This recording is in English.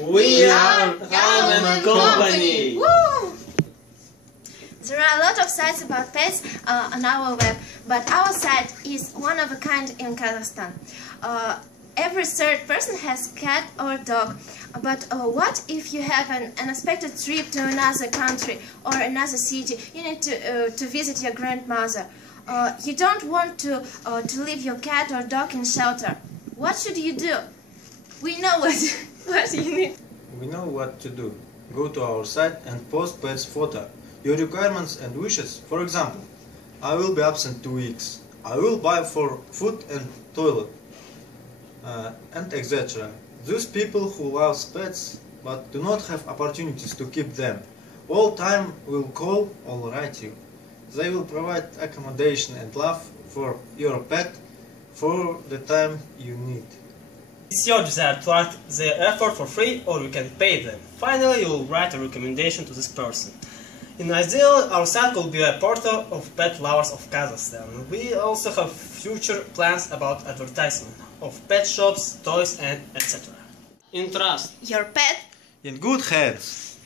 We are Ramen Company! Woo! There are a lot of sites about pets on our web, but our site is one of a kind in Kazakhstan. Every third person has cat or dog, but what if you have an unexpected trip to another country or another city? You need to visit your grandmother. You don't want to leave your cat or dog in shelter. What should you do? We know what you need. We know what to do. Go to our site and post pet's photo, your requirements and wishes. For example, I will be absent 2 weeks. I will buy for food and toilet, and etc. Those people who love pets but do not have opportunities to keep them, all time will call or write you. They will provide accommodation and love for your pet for the time you need. It's your desire to write their effort for free, or you can pay them. Finally, you will write a recommendation to this person. In ideal, our site will be a portal of pet lovers of Kazakhstan. We also have future plans about advertisement of pet shops, toys and etc. In trust. Your pet In good hands.